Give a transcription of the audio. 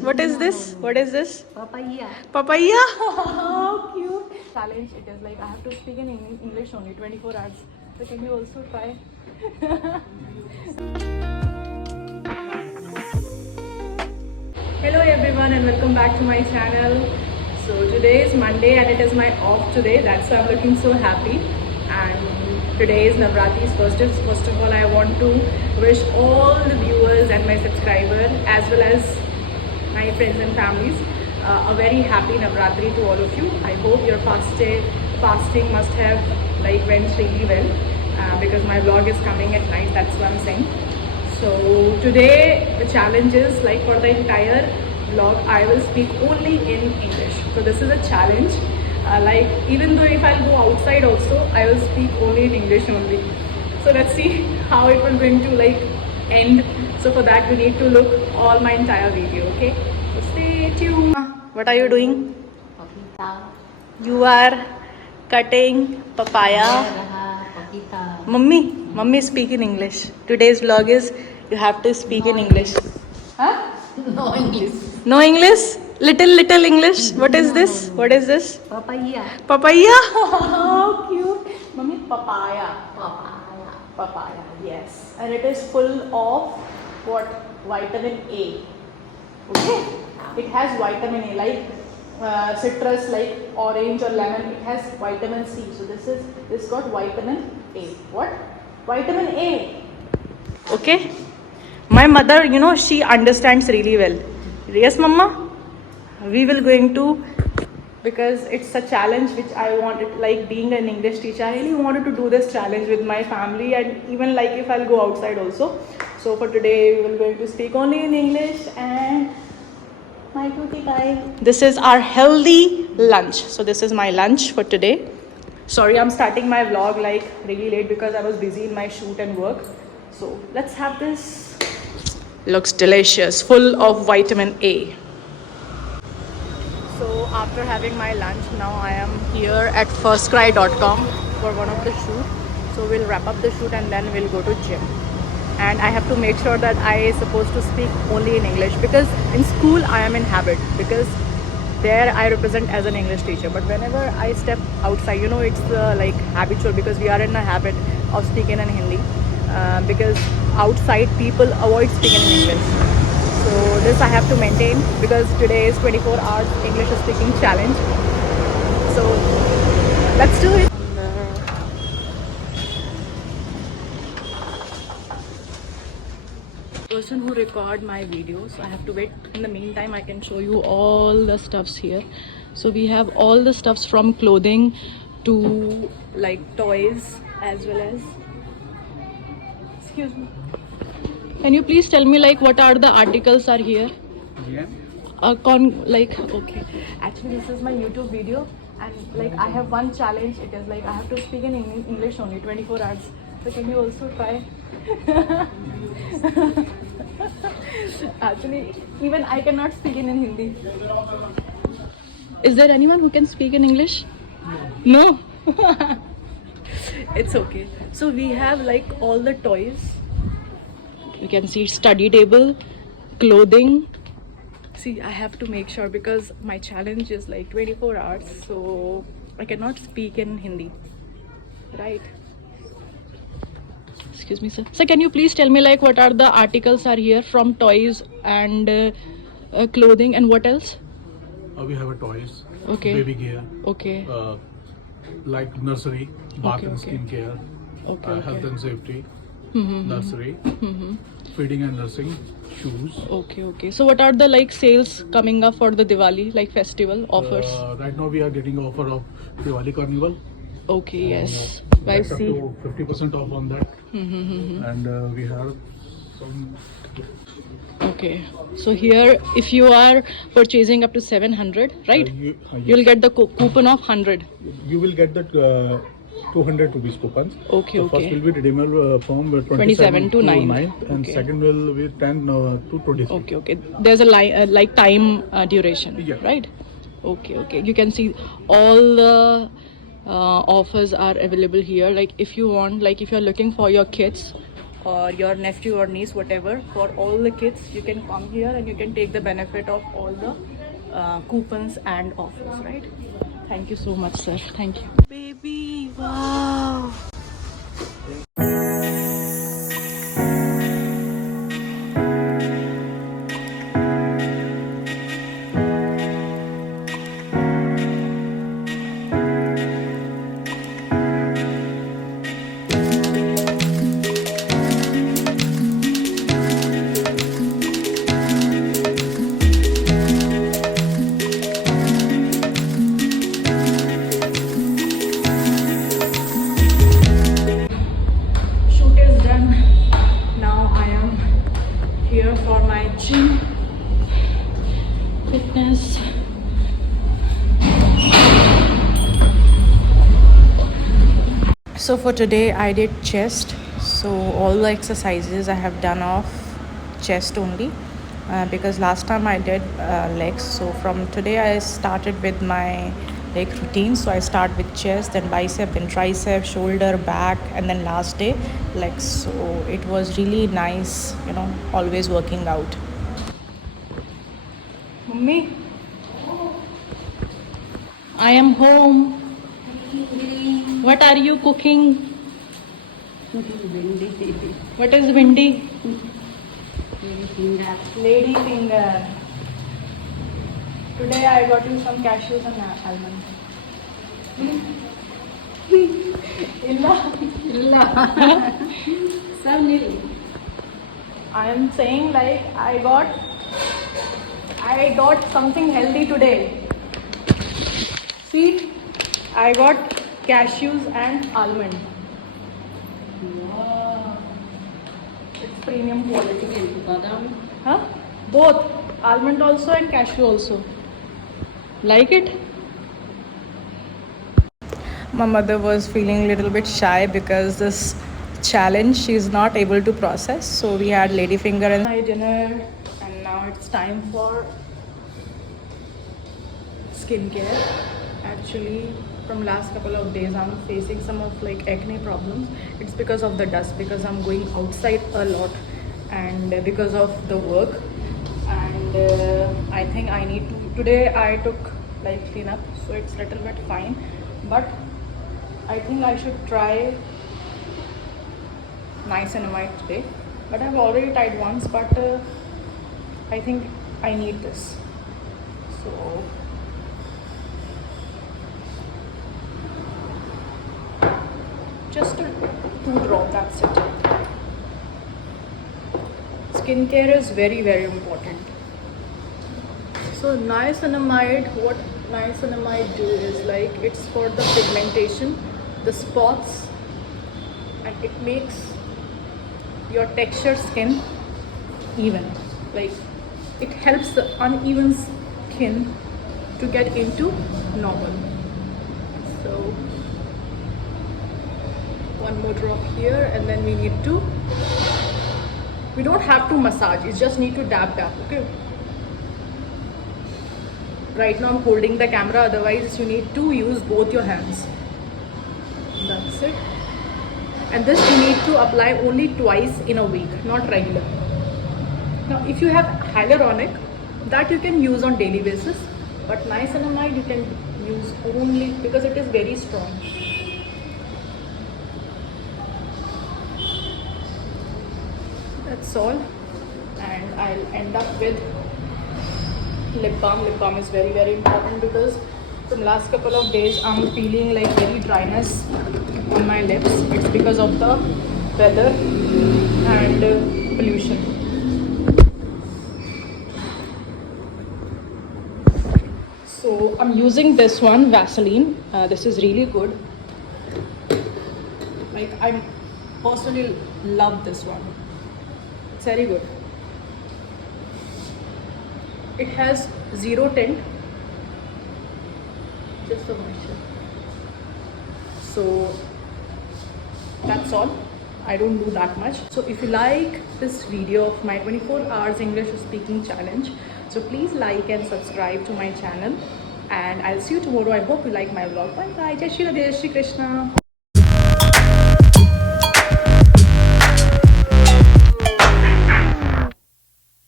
What is this? What is this? Papaya. Papaya? How cute. Challenge it is like I have to speak in English only 24 hours. So can you also try? Hello everyone and welcome back to my channel. So today is Monday and it is my off today. That's why I'm looking so happy. And today is Navratri's first. First of all, I want to wish all the viewers and my subscribers as well as my friends and families a very happy Navratri to all of you. I hope your fasting must have went really well because my vlog is coming at night. That's what I'm saying. So today the challenge is for the entire vlog I will speak only in English. So this is a challenge. Even though if I'll go outside also, I will speak only in English only. So let's see how it will going to end. So for that we need to look all my entire video. Okay. So stay tuned. What are you doing? Papita. You are cutting papaya. Papita. Mummy speak in English. Today's vlog is you have to speak in English. Huh? No English. No English? Little English. What is this? What is this? Papaya. Papaya? How cute. Mummy, papaya. Papaya. Papaya, yes. And it is full of what? Vitamin A. Okay? It has vitamin A citrus like orange or lemon, it has vitamin C. So this got vitamin A. What? Vitamin A. Okay? My mother, she understands really well. Yes, Mama? We will going to, because it's a challenge which I wanted, being an English teacher, I really wanted to do this challenge with my family and even if I'll go outside also. So for today, we will going to speak only in English and my cookie time. This is our healthy lunch. So this is my lunch for today. Sorry, I'm starting my vlog really late because I was busy in my shoot and work. So let's have this. Looks delicious, full of vitamin A. So after having my lunch, now I am here at firstcry.com for one of the shoot. So we'll wrap up the shoot and then we'll go to gym. And I have to make sure that I supposed to speak only in English because in school I am in habit because there I represent as an English teacher. But whenever I step outside, it's habitual because we are in a habit of speaking in Hindi because outside people avoid speaking in English. So this I have to maintain because today is 24 hours English speaking challenge. So let's do it. Person who record my videos, I have to wait. In the meantime, I can show you all the stuffs here. So we have all the stuffs from clothing to toys as well as, excuse me, can you please tell me what are the articles are here? Yeah. Okay, actually this is my YouTube video and I have one challenge. It is I have to speak in English only 24 hours. So can you also try? Actually, even I cannot speak in Hindi. Is there anyone who can speak in English? No? It's okay. So we have all the toys. You can see study table, clothing. See, I have to make sure because my challenge is 24 hours. So I cannot speak in Hindi. Right? Excuse me, sir. Sir, can you please tell me what are the articles are here from toys and clothing and what else? We have a toys, Okay. baby gear, Okay. Nursery, bath Okay, and okay. skin care, Okay. health and safety, Mm-hmm. nursery, Mm-hmm. feeding and nursing, shoes. Okay. So what are the sales coming up for the Diwali festival offers? Right now we are getting offer of Diwali Carnival. Okay, yes. I That's up see. to 50% off on that. Mm-hmm. And we have some. Okay. So here, if you are purchasing up to 700, right? You'll get the coupon of 100. You will get that 200 rupees coupons. Okay, The first okay. will be redeemable from 27 to 9. 9th, and Okay. second will be 10 to 23. Okay. There's a time duration, Yeah. right? Okay. You can see all the offers are available here. If you want, if you're looking for your kids or your nephew or niece, whatever, for all the kids, you can come here and you can take the benefit of all the coupons and offers, right? Thank you so much, sir. Thank you. Baby, wow. Shoot is done. Now I am here for my gym fitness. So for today I did chest. So all the exercises I have done of chest only, because last time I did legs. So from today I started with my leg routine. So I start with chest, then bicep, then tricep, shoulder, back, and then last day legs. So it was really nice, you know, always working out. Mummy, I am home. What are you cooking? What is Vindi? Lady finger. Today I got you some cashews and almonds. Illa. I am saying like I got something healthy today. See, I got cashews and almond. Wow. It's premium quality. Badam. Huh? Both. Almond also and cashew also. Like it? My mother was feeling a little bit shy because this challenge she is not able to process. So we had ladyfinger and my dinner, and now it's time for skincare. Actually, from last couple of days I'm facing some of like acne problems. It's because of the dust, because I'm going outside a lot, and because of the work. And I think I need to, today I took like cleanup, so it's a little bit fine, but I think I should try niacinamide today. But I've already tried once, but I think I need this. So just a 2 drop, that's it. Skincare is very, very important. So niacinamide, what niacinamide do is like, it's for the pigmentation, the spots, and it makes your textured skin even. Like, it helps the uneven skin to get into normal. So one more drop here, and then we don't have to massage, you just need to dab, okay? Right now I'm holding the camera, otherwise you need to use both your hands. That's it. And this you need to apply only twice in a week, not regular. Now if you have hyaluronic, that you can use on daily basis, but niacinamide you can use only because it is very strong. That's all. And I'll end up with lip balm. Lip balm is very, very important because from last couple of days I'm feeling like very dryness on my lips. It's because of the weather and pollution. So I'm using this one, Vaseline. This is really good. Like, I personally love this one. It's very good. It has zero tint, just the moisture. So that's all. I don't do that much. So if you like this video of my 24 hours English speaking challenge, so please like and subscribe to my channel, and I'll see you tomorrow. I hope you like my vlog. Bye bye. Jai Shri Radhe, Jai Shri Krishna.